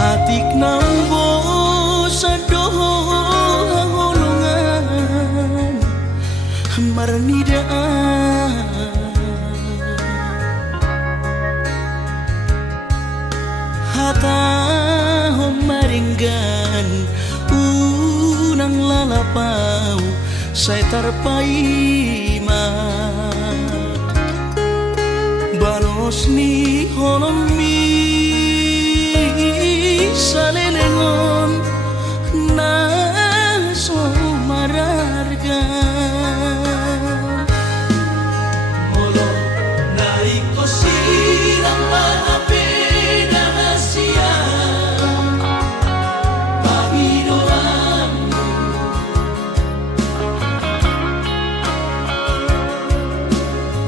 atik nambo sadoho hangolongan marnidaan hata homaringgan unang lalapau saya tarpaima banos ni holomi salelengon na so mararga molo naiko sirang maapeda hasia pahidoanmu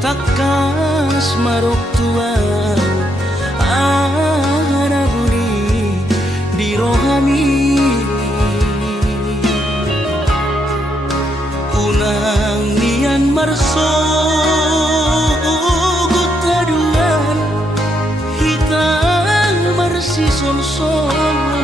takas marok tua rohani unang nian marso gutaduan hitang marsi sol-solan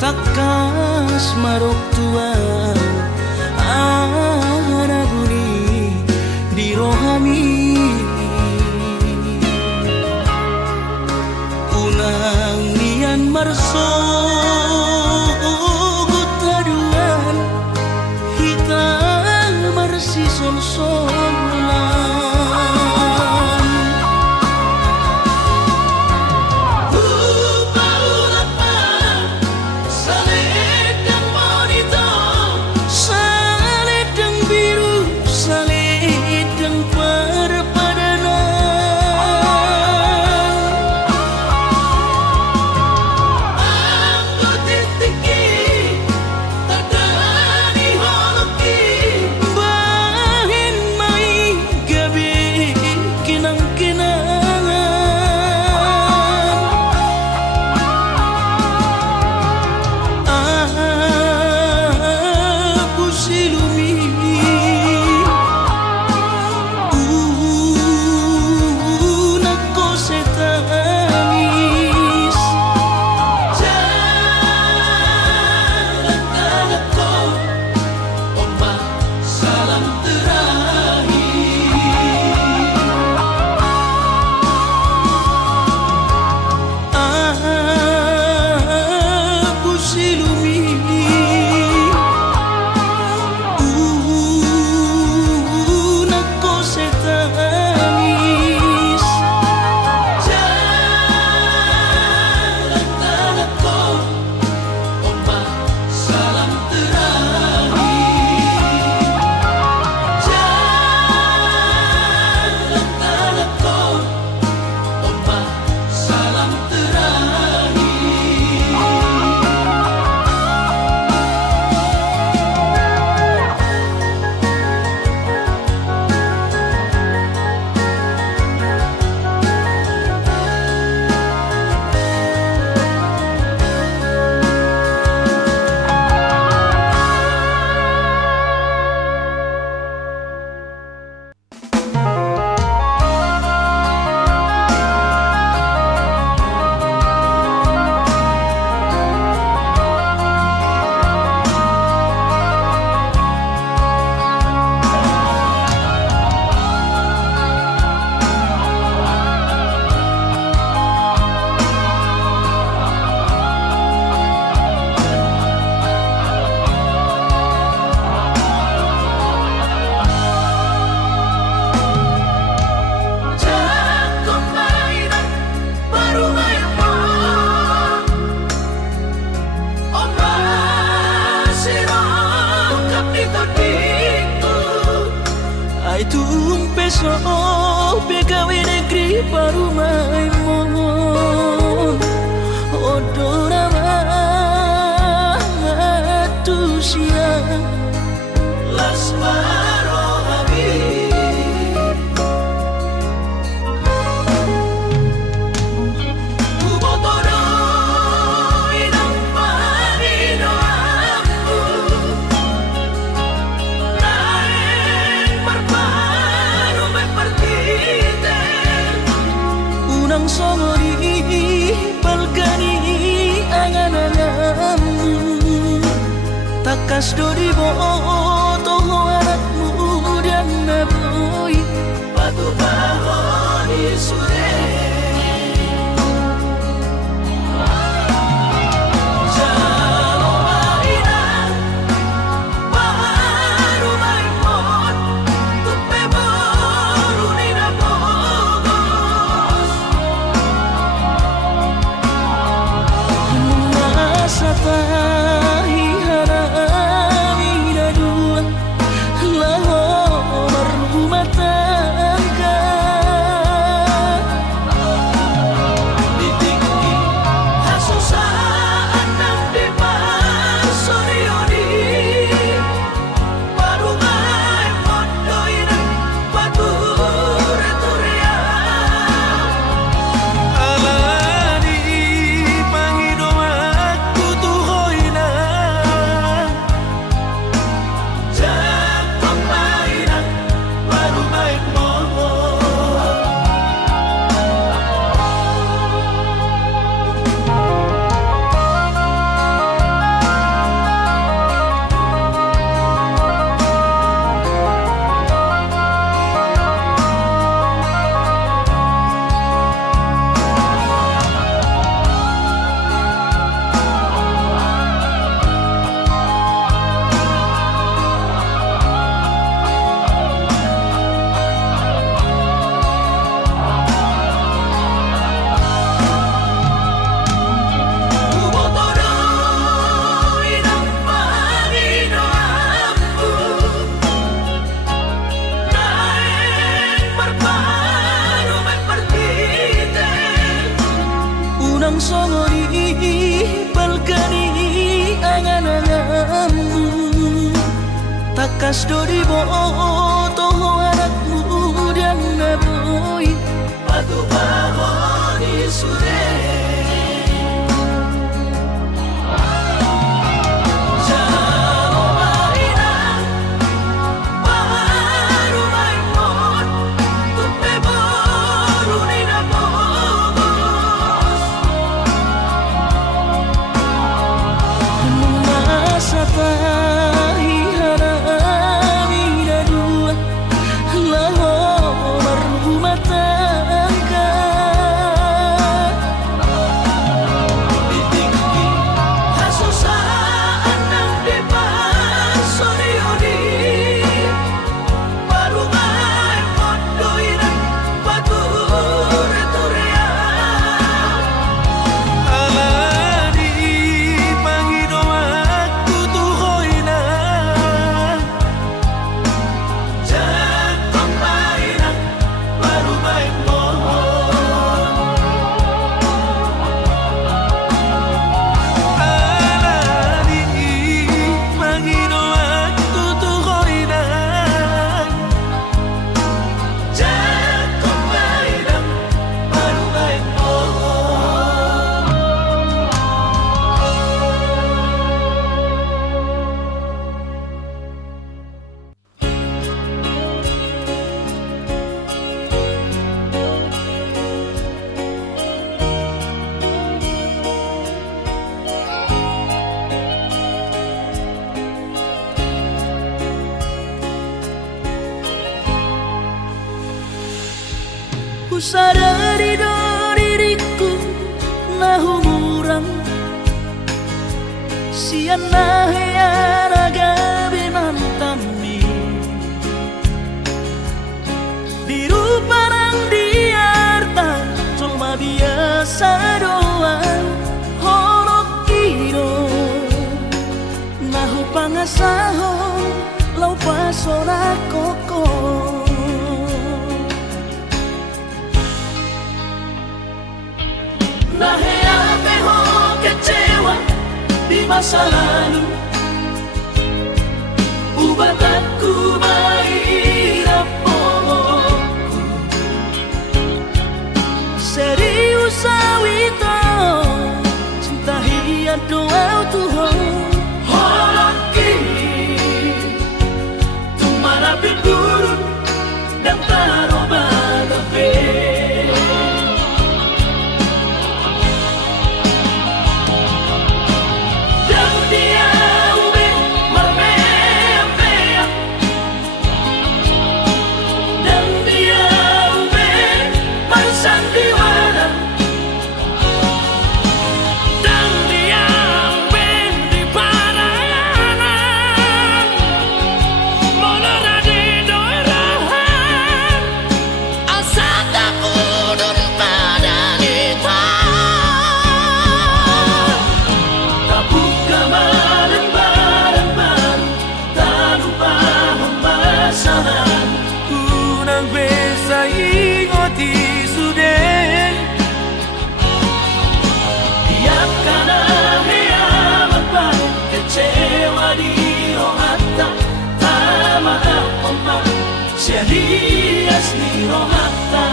takas marok tua anaguni di rohani unang nian marso gutaduan hitang marsi sol-solan mai mon odora manusia lasmaro habib ubotoro inang panino aku naik berparu berpartite unang songori balkani angan-anganmu takas dori boto anakmu dan naboy patu bahoni sure jalo marina baru maimon tupe baru nina bogos masa tahi harami dua laho berumah tangga ditinggi hasusaan nang di pasorioni baru main mondoin batur turia alani pangido aku tuhoina jak pemainan baru main moho ubotoro inang panino aku naik berparu berpartite unang songori balkani angan-anganmu takas dori boto anakmu dan naboy patu bahoni sure jalo marina baru maimon tupe baru nina bogos masa tahi harami dua laho berumah tangga ditinggi hasusaan nang di pasorioni baru main mondoin batur turia alani pangido aku tuhoina jak pemainan baru main moho alani pangido aku tuhoina jak pemainan baru main moho ku sadari do diriku nahu murang sian nahayaraga binantami diru parang diarta cuma biasa doang horok kiro nahu pangasaho lau pasora koko Naheate ho kecewa di masa lalu, ubah aku mahirap pomoku. Serius awito cinta hiat doa Tuhan. Holaki tumara biburu dan taroba gabe. Serias ni rohata.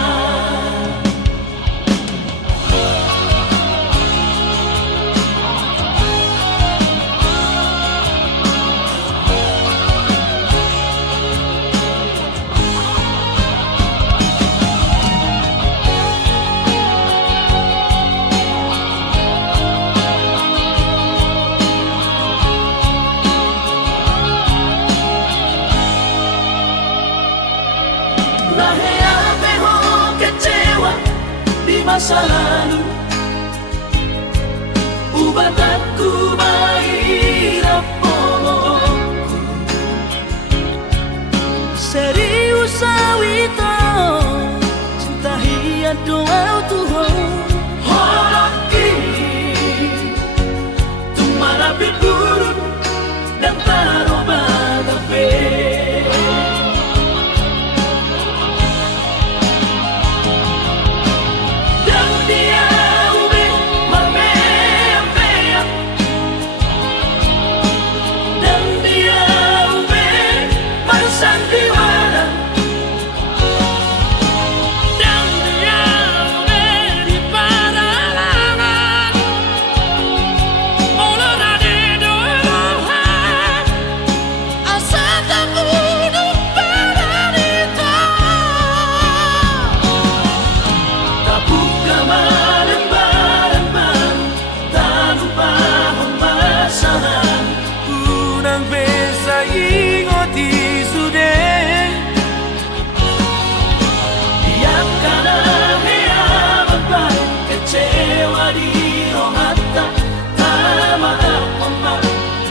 Naheate ho kecewa di masa lalu, ubah aku mahirap pomoku. Serius awito cinta hiat doa Tuhan. Holaki tumara biburu dan taroba gabe.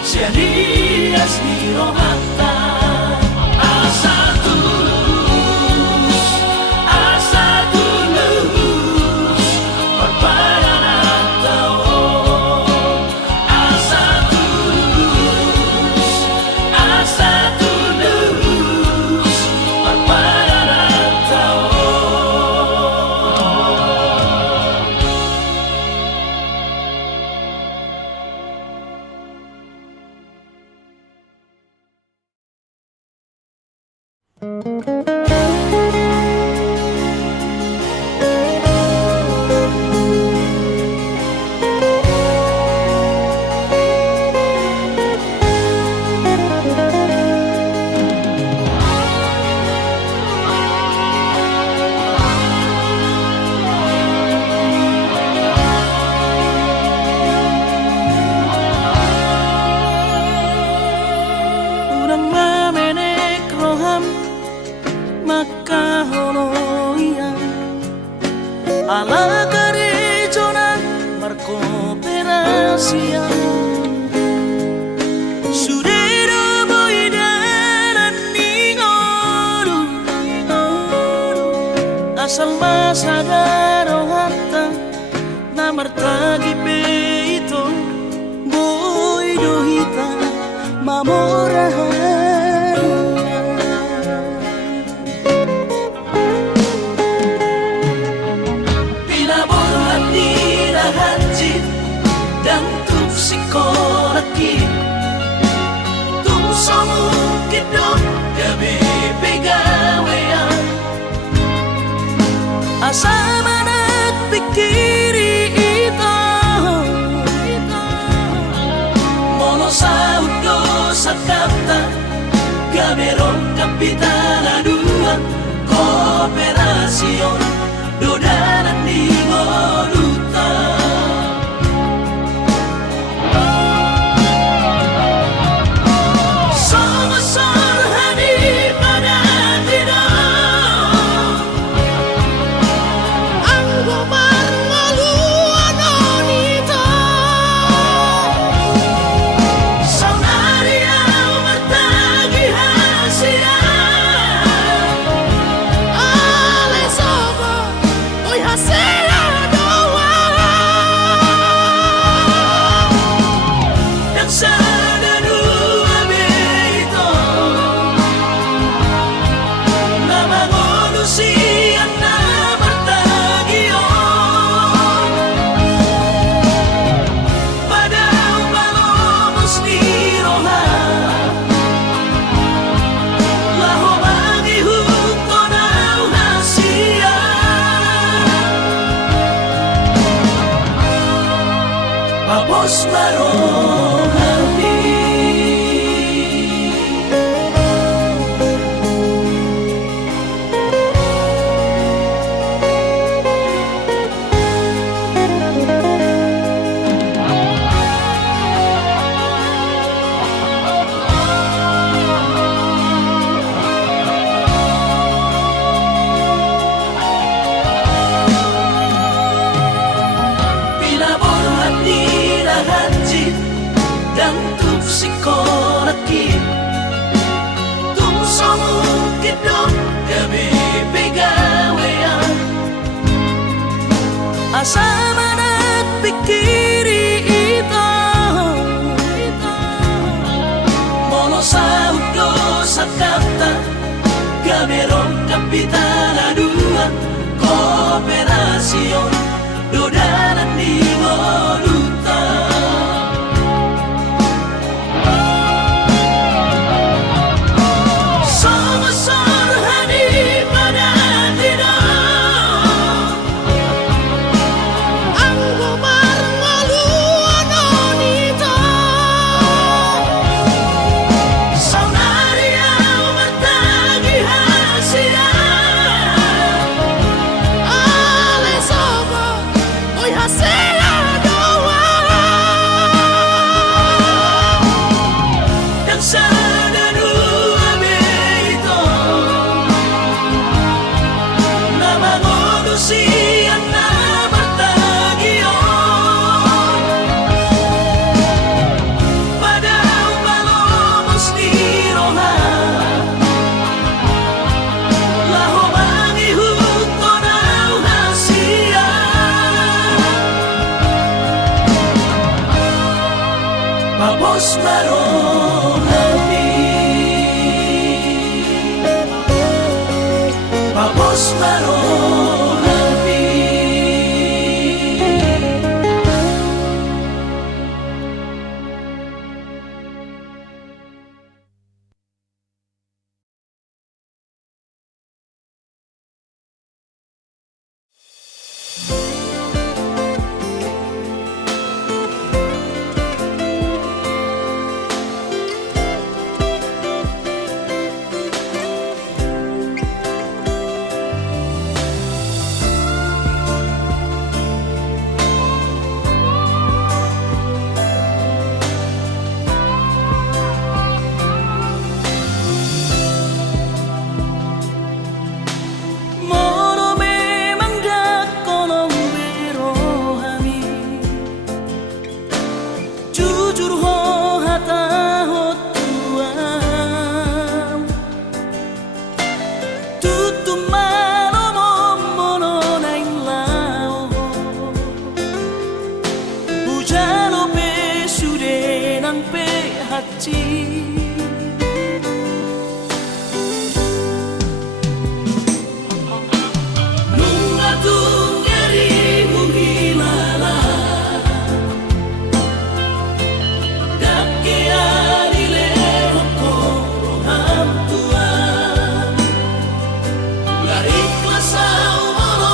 Serias ni rohata. Asa tulus berpadanan tao. Asa tulus berpadanan tao. Ala garejona berkooperasi Sudero boidaran ningoru asal masadaro hatta namartagi peito boidohita mamorahan Pinaborhat ni asa manat pikiri ito mono sa udo sa kapta gaberong kapitana dua kooperasyon dodanan di moduta somasor hani pada tidak ang gobarngaluan onito saunaria martagi hasia ale sobo oi hasia doa dan sana dua beito nama manusia na martagion pada umalomos ni roha laho magihuto na hasia papos marohani pinaborhat ni lahanjit dan tuk sikolakit tung somukit dong gabi pegawean asa manat pikiri ito mono sa udo sa kapta gaberong kapitana dua kooperasyon dodanan di moduta somasor hani pada tidak ang gobarngaluan onito saunaria martagi hasia ale sobo oi hasia doa dan sana dua beito nama manusia na martagion pada umalomos ni roha laho magihuto na hasia papos marohani papos marohani mono memang dak kolong berohani jujur ho hata ho tuam tutum malomo mono naing lao bujalo pe sude nang pe hati nunga tungeri muhilala dake anile hokoro hamtua lari klasau mono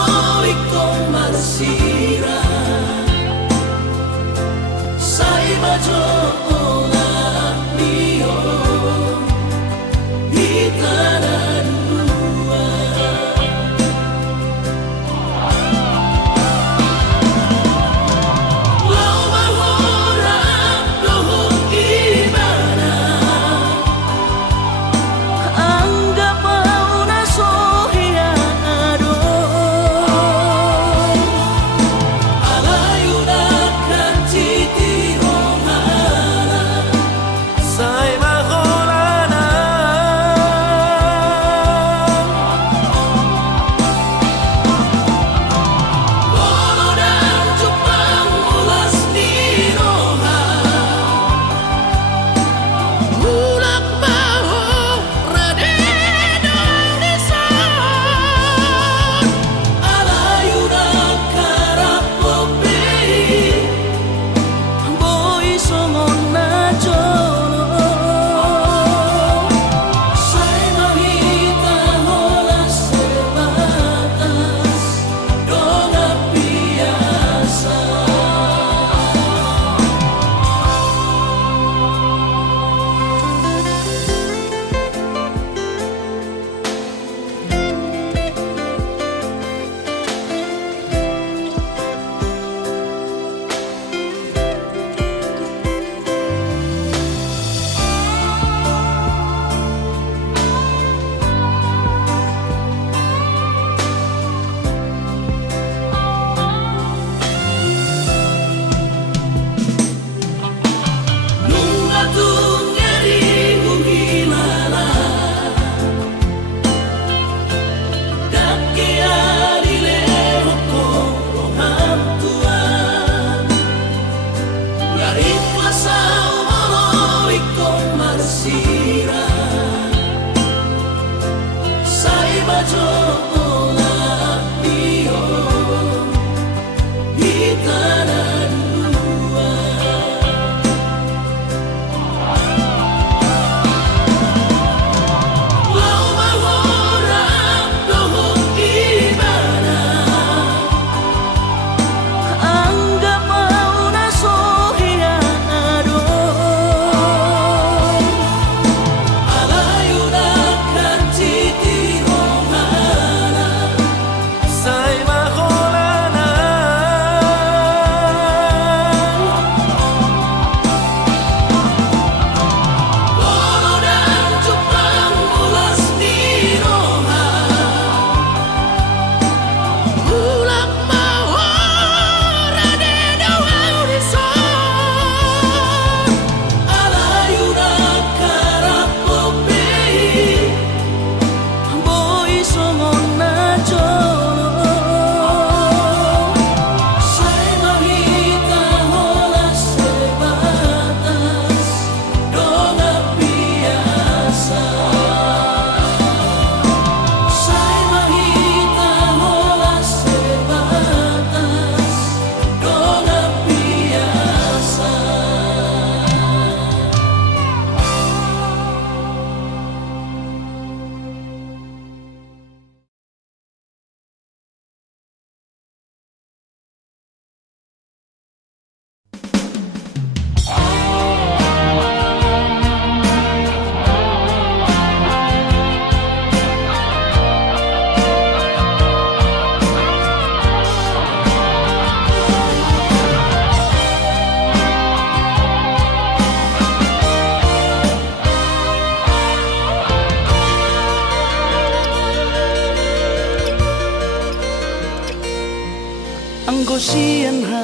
Anggo sian ha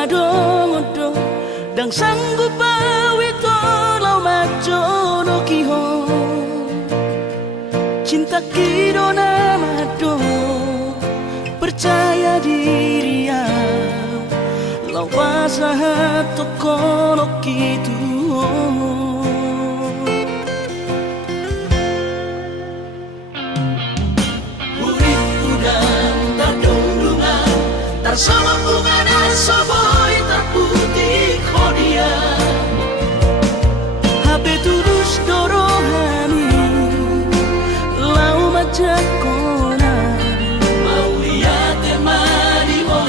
adong-odong dang sanggup bawi tolau maco no kihong cinta kido namado percaya diri ya lawasa toko no kitu sama bunga soboy terputih kodia Habe turus dorohani lau majak kona mau lihat temani mo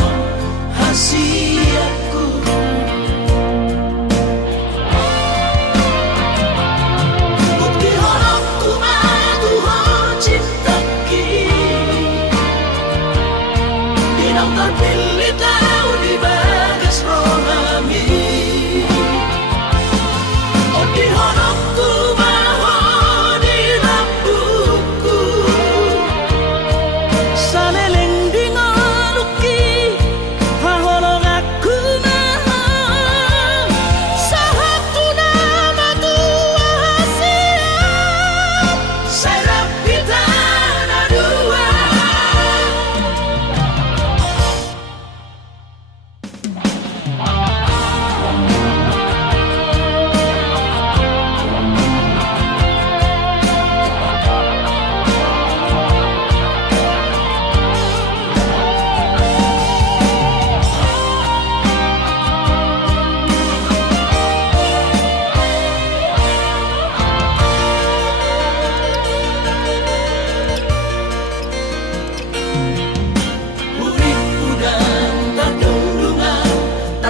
hasiaku bukti horokku madu ho cinta ki dinang terpilih tahu di bagas rohami oh di horokku bawa di rambutku saleleng di ngaluki haholong aku maha sahatu nama tua hasiat serap kita dua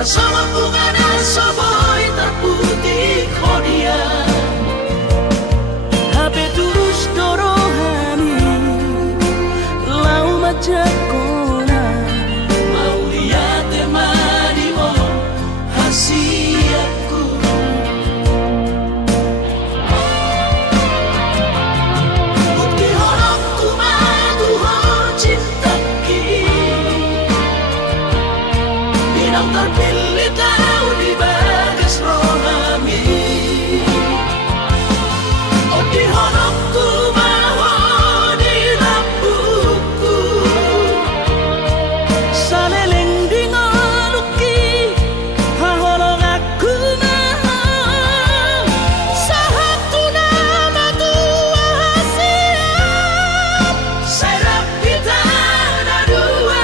sama bunga soboy terputih kodia Habe turus dorohani lau majak kona mau lihat temani mo hasiaku bukti horokku madu ho cinta ki dinang terpilih tahu di bagas rohami oh di horokku bawa di rambutku saleleng di ngaluki haholong aku maha sahatu nama tua hasiat serap kita dua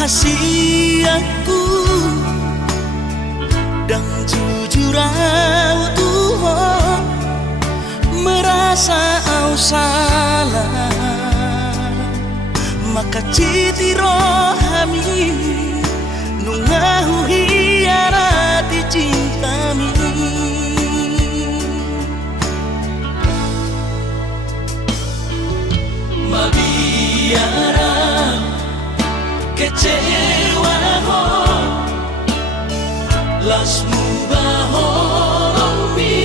rahasiaku dan jujur Tuhan merasa au salah maka citi rohami nungahu hiarati cintami mabiara kecewa ho las mubaho rombi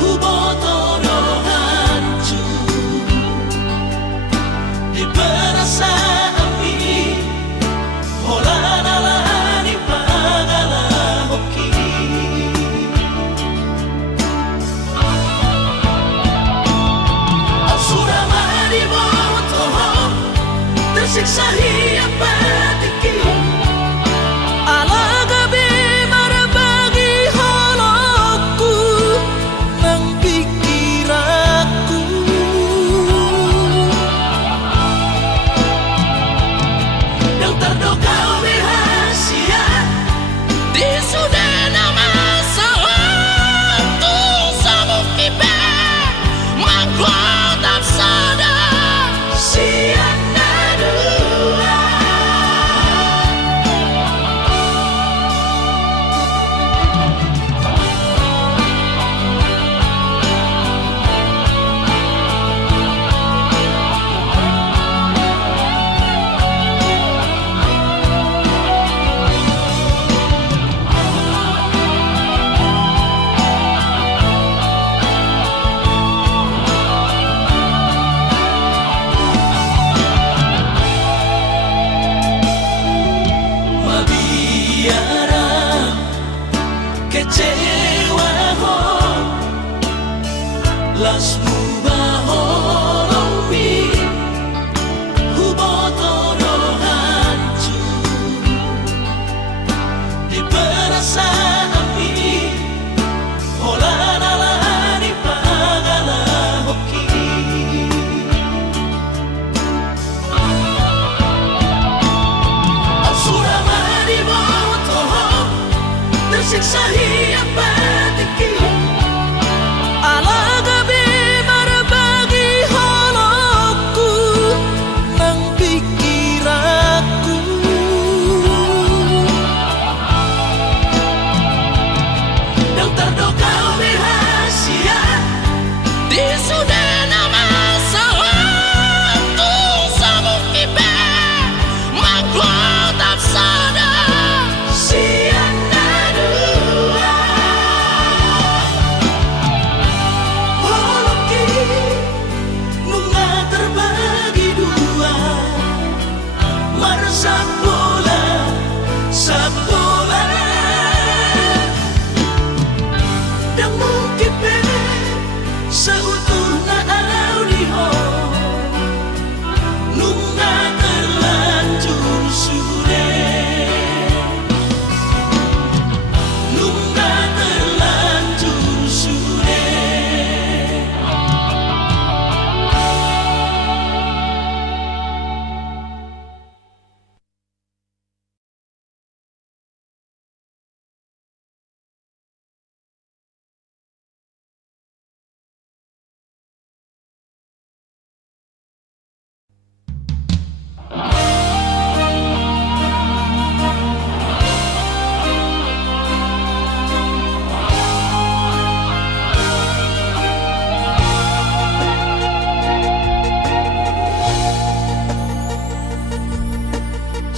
hubotoro hancur di perasaan ini hola di pagala hoki asura mari boto tersiksa hidup batiki kecewa ho las mubaho rombi hubotoro hancur di perasaan ini hola di pagala hoki asura mari boto tersiksa hidup batiki ala gabi berbagi holoku nang pikiranku dan terdokau rahasia di sudah nama sawatu sabuk kipe magwa tak sadar Sabola dan mungkin seutuhnya audio nunga terlanjur sudah nunga terlanjur sudah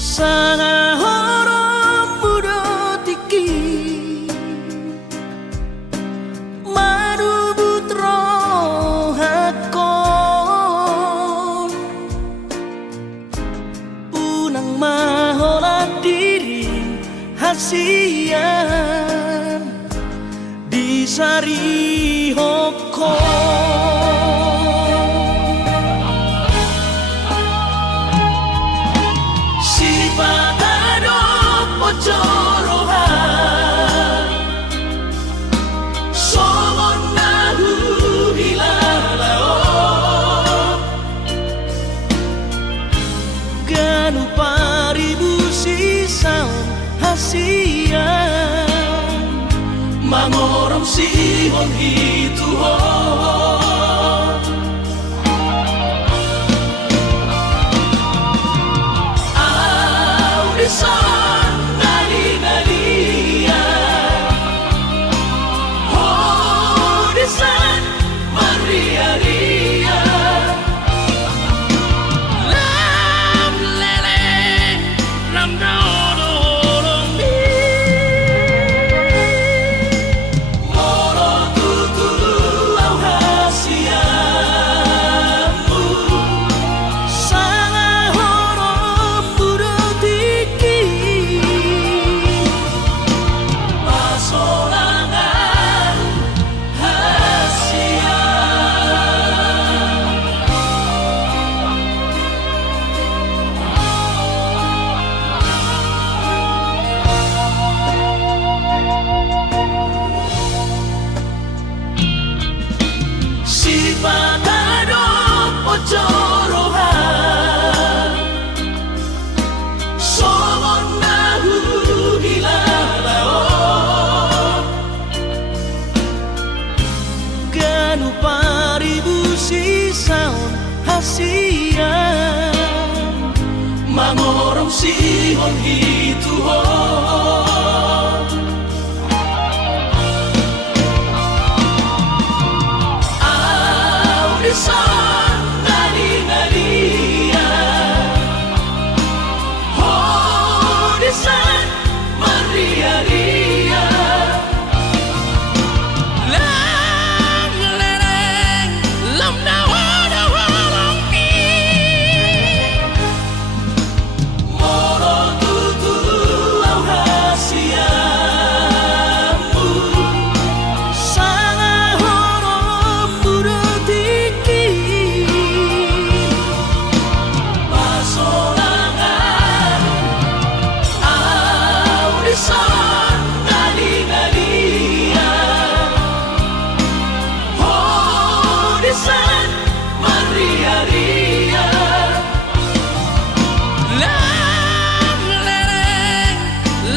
Sana horong mudo tiki madu putro hakon unang mahola diri hasian di sari hokon Jorohan somon nahu hilalao ganupa mangorong sihon hituhon. Audisan nali-nalia, audisan maria-ria, lam leleng lam daodong mi, moro tutu au hasiamu, sanga horom burotiki, pasolangan hasia. Si patado pocorohan, somon nahu hilalao, ganu paribu sisaon hasia, mangorong sihon hituhon. Audisan nali-nalia, audisan maria-ria, lam leleng lam daodong mi, moro tutu au hasiamu, sanga horom burotiki, pasolangan audisan nali-nalia, audisan maria-ria, lam leleng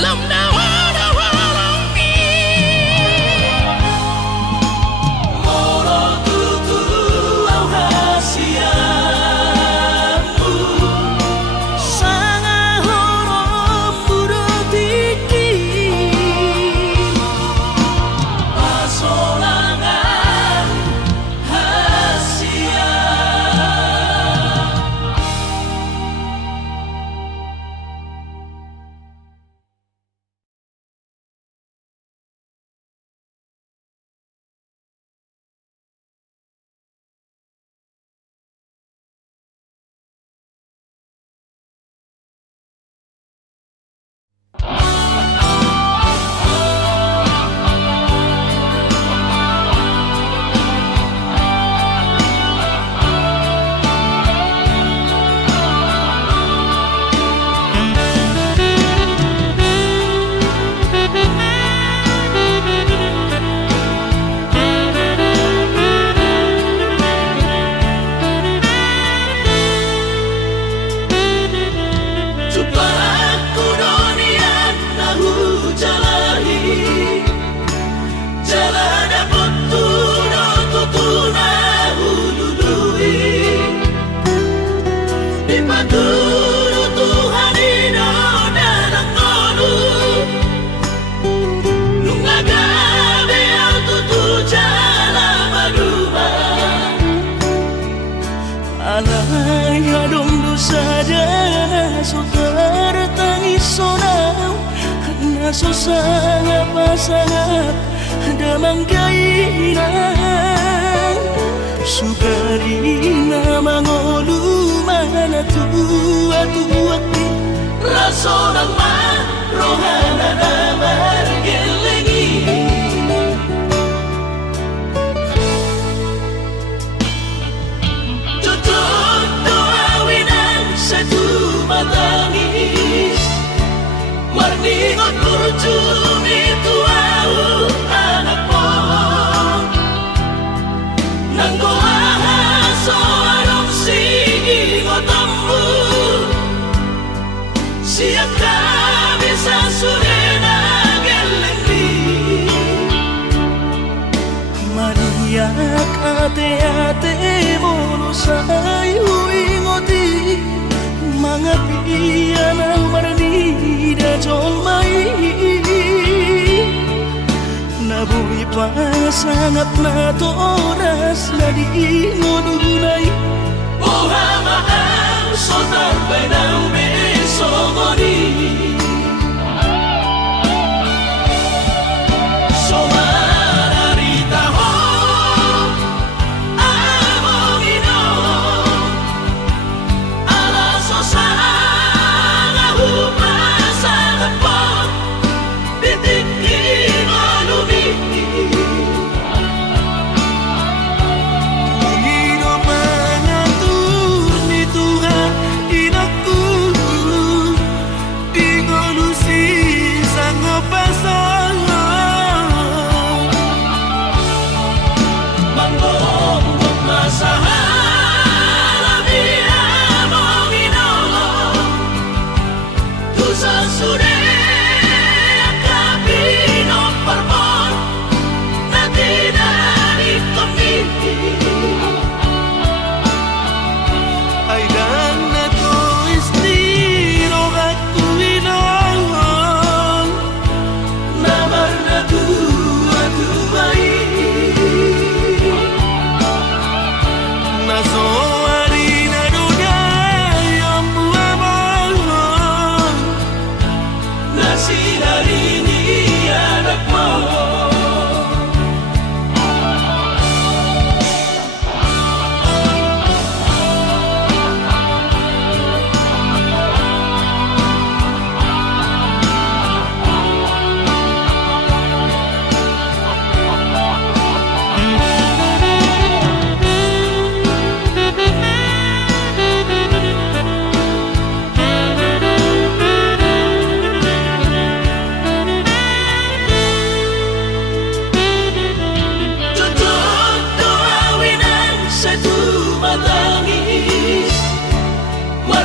lam daodong mi, moro tutu au hasiamu, sanga horom burotiki, pasolangan hasia. Coba aku donian nahu jalahi, jalan dapat tutu nahu dudui, dipaturu Tuhan ino dalam konu, nungaga beal tutu jalan maduma, alay adong dosa dana sotar tangis sonau, naso sangap pasangap damang kainan, sugarina mangolu mana tua-tuaki, raso nama rohana nama gelengi, tutup doa winan satu matangis, marningot kurcumi tuau anak pohon, nanggoaha soarong sigi ngotambu, siap kami sasurena gelengi, ate-ate mo sa'yo ingoti mga piyan ang maranida jol mai nabuhi pa sangat na to oras na di ngununay Ohama ang sotar bay ng beso mo di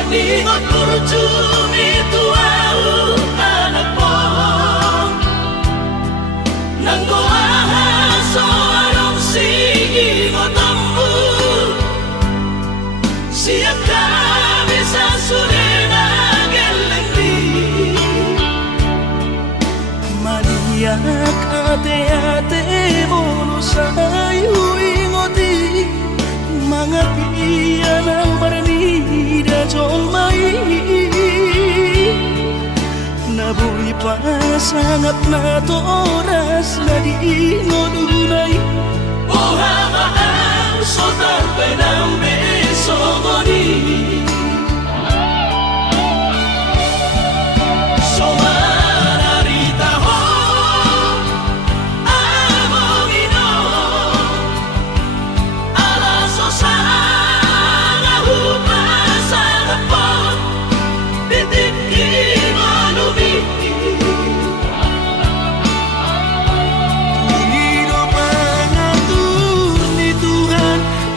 Ningot kurjumi tuau anak mo nang goahan so anong sige mo tambu siya kami sa surena gelengdi maniyak ate-ate mo sa'yo ingoti mga piyan ang maranida jol mai nabuhi pa sangat na to oras na di ngununay Ohama ang sotar bay ng beso mo di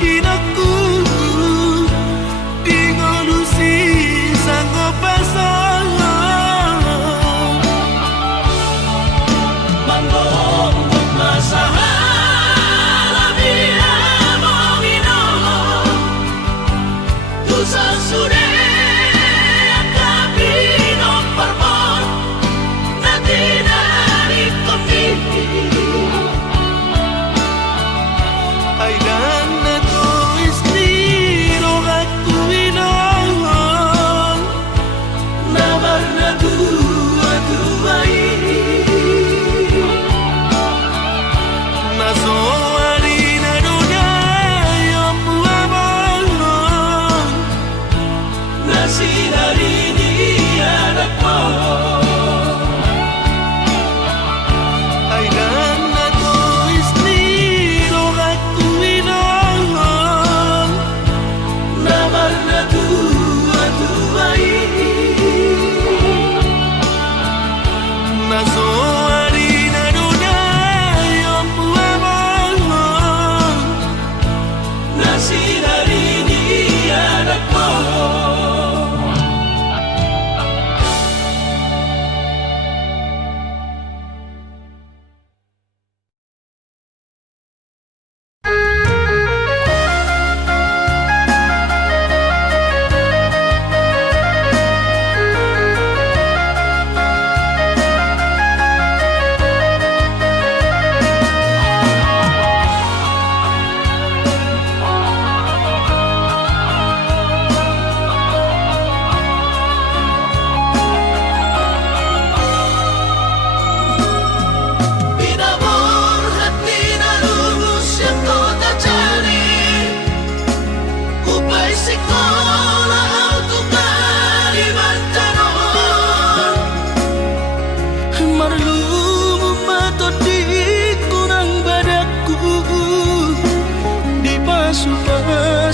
Inakku,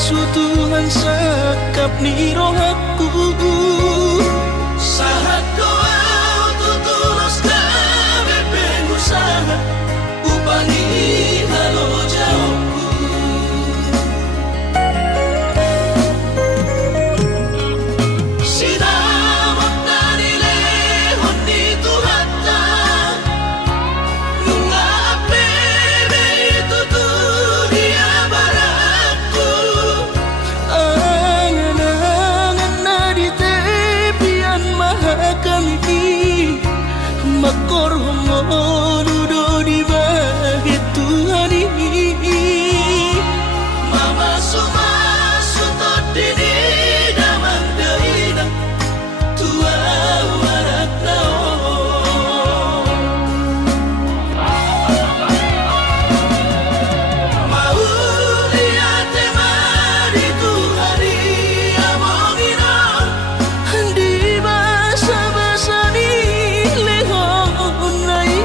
sutuhan sakap ni rohaku sahat kau tutulus kami pengusaha upangi halo jauhku sinamak dari lehon di Tuhata nunga apebe itu tuh dia baratku angan-angan na di tepian mahakami makor homo dudo di bahit Tuhan ini mama suma sutot dini damang daina tua warak nao mau lihat mari Tuhari amongina di basa-basa ni lehon nai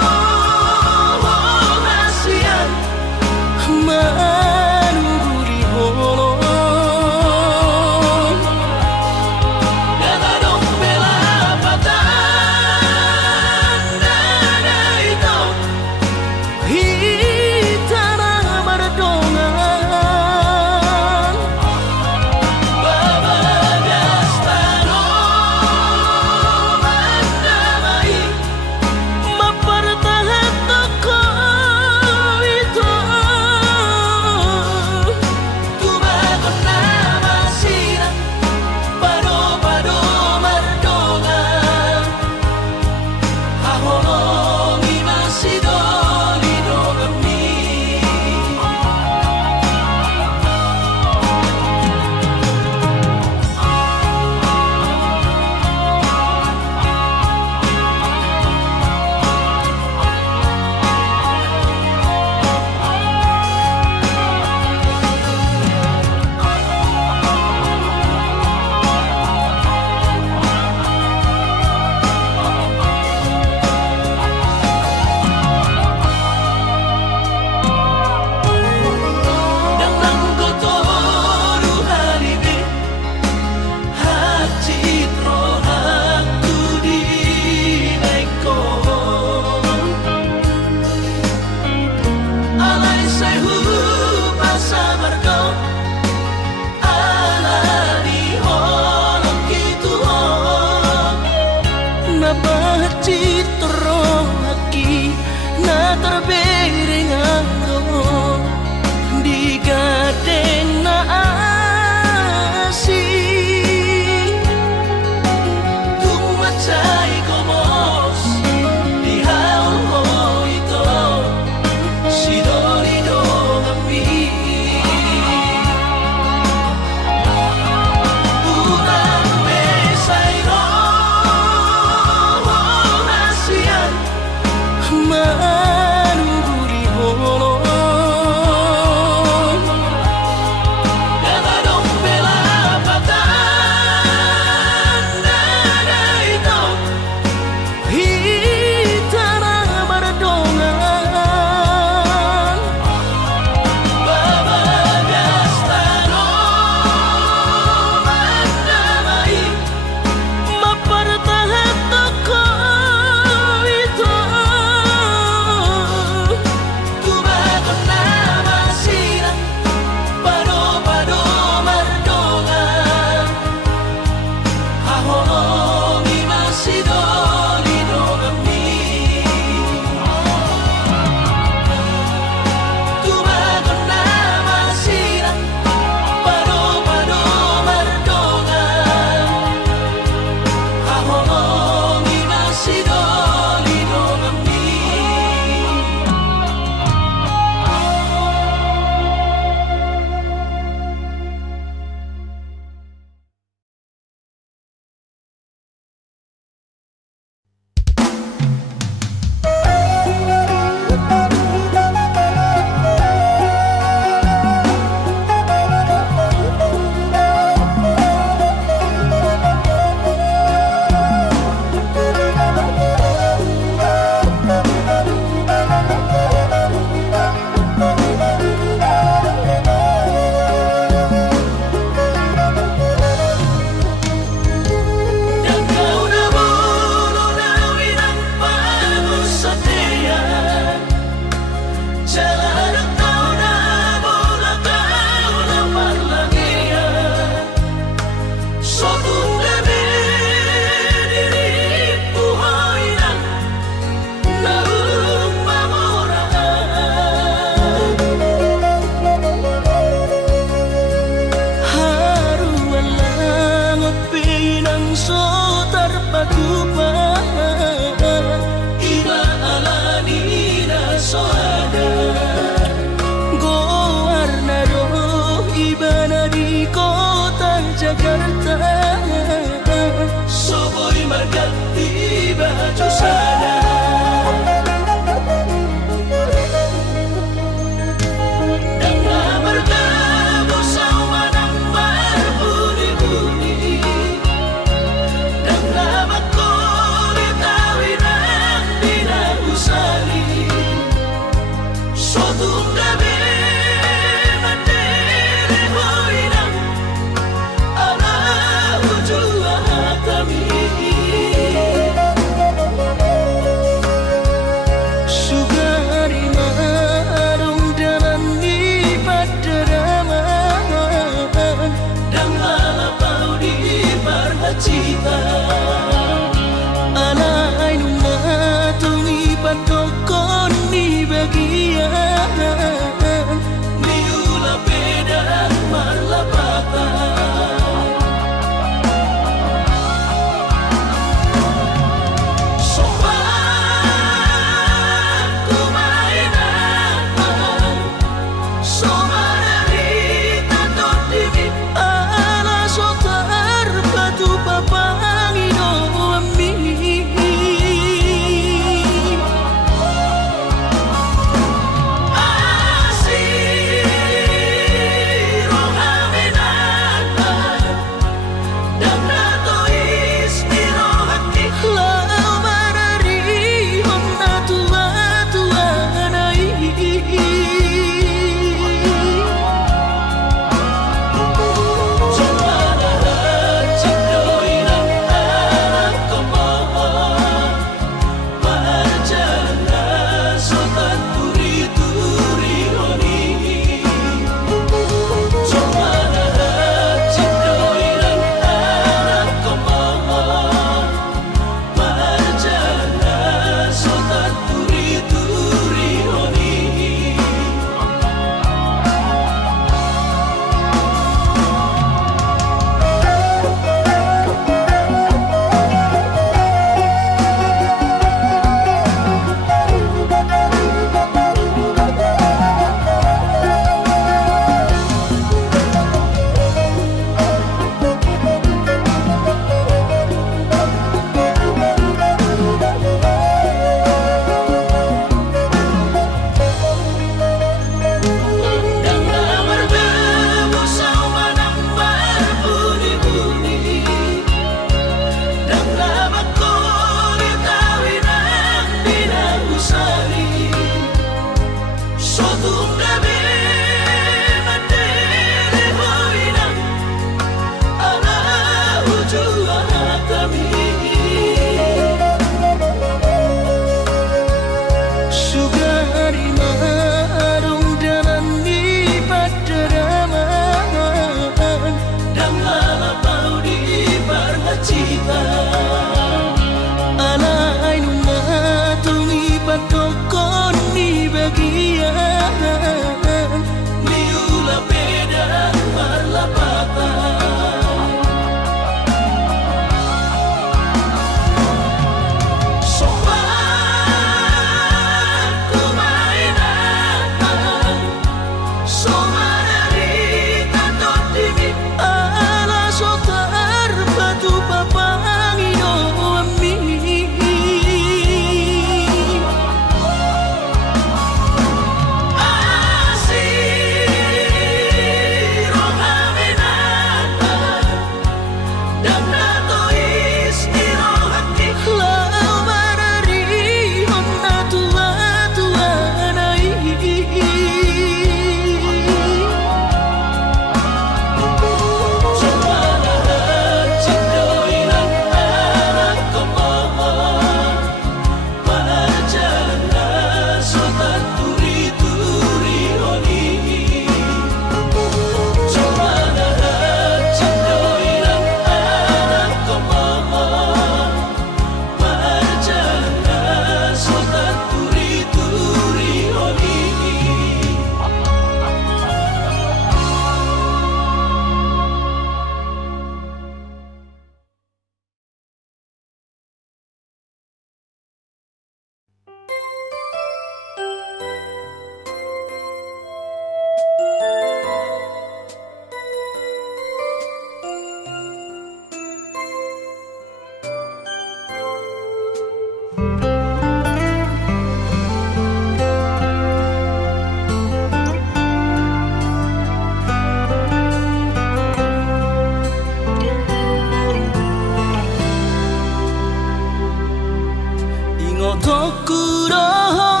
untukku rahasia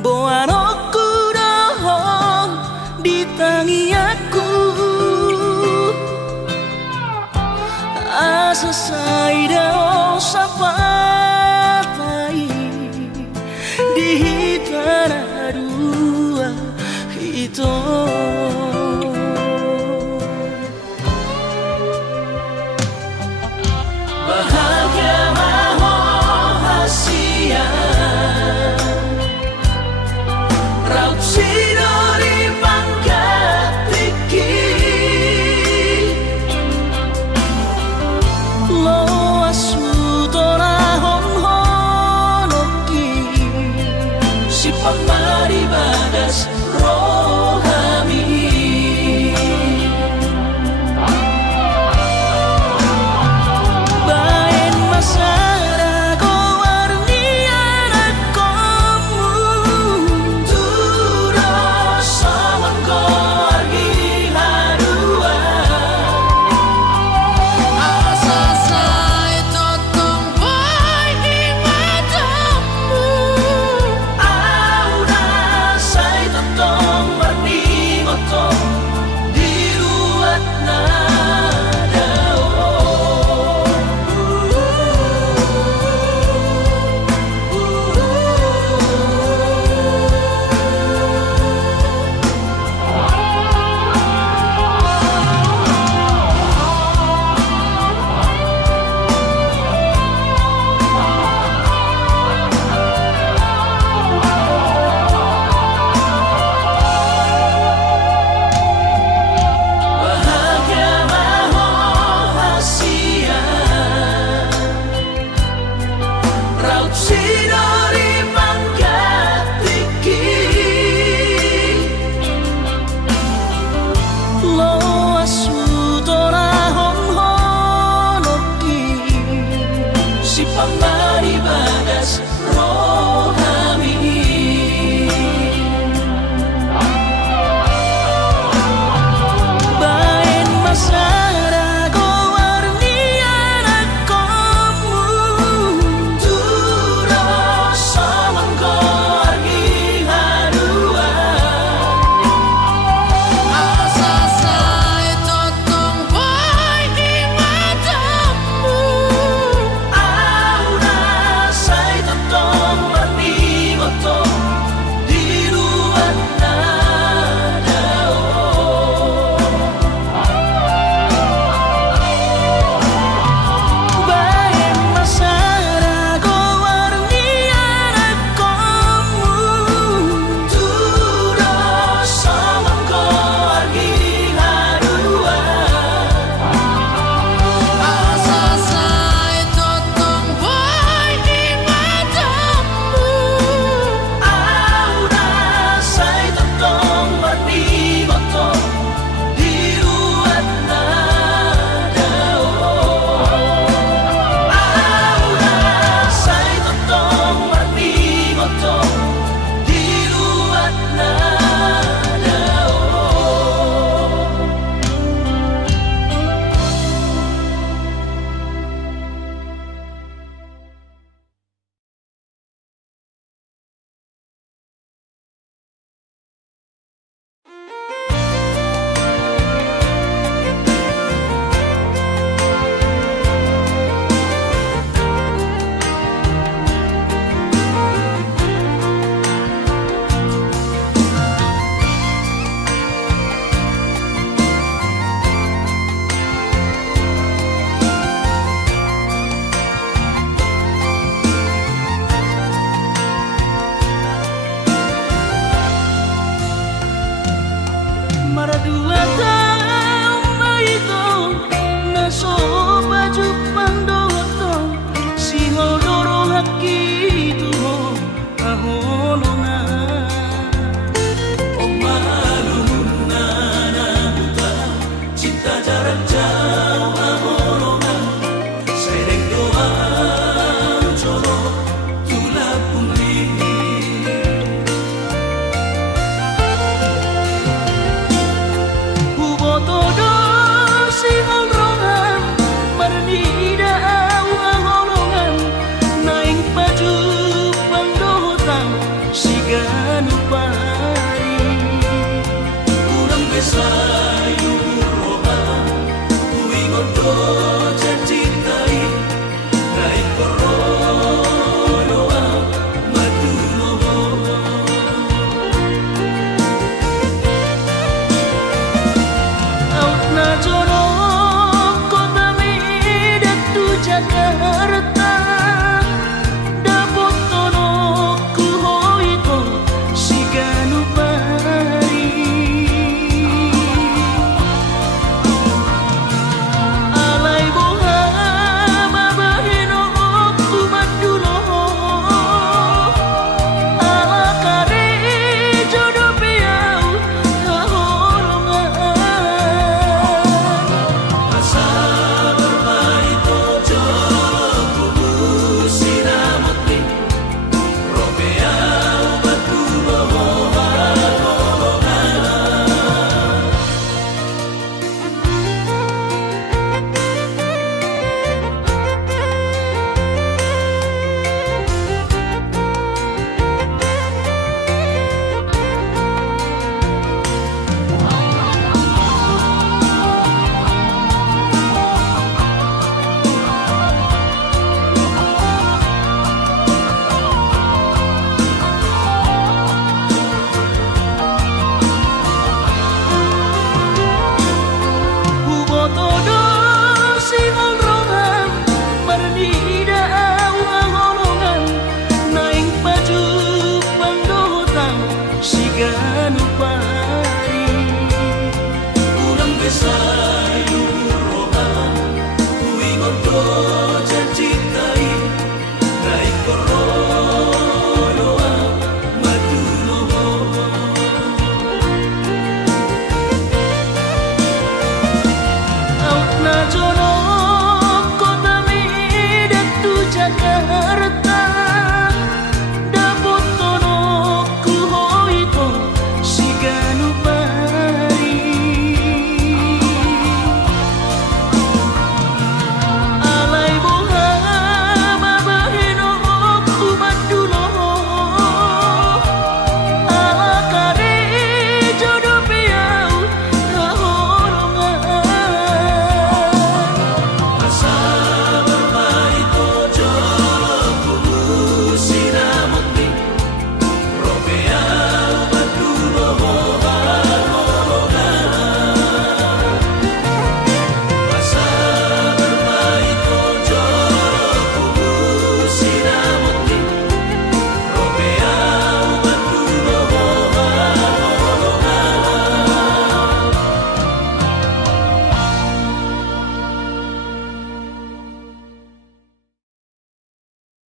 Boanokku dohong di tangiaku Asa saida sapatai di hitara dua itu bahagia rahasia Raup sidori pangkat tiki Lo asutora daw ang olongan naing baju pandotang sigano pari kurang besayu roha kuingon do cintai naik korono madulo out na jono kota medan tu Jakarta dapot tono ku hoito sigano pari alay boha mabahino ku madulo ala kare jodoh piau haholongan asa bermain tojo kubu sinamutni robeau madulo haholongan Hubotodo singol rohan Marnida ang olongan naing baju pandotang sigano pari kurang besayu rohan kuingon do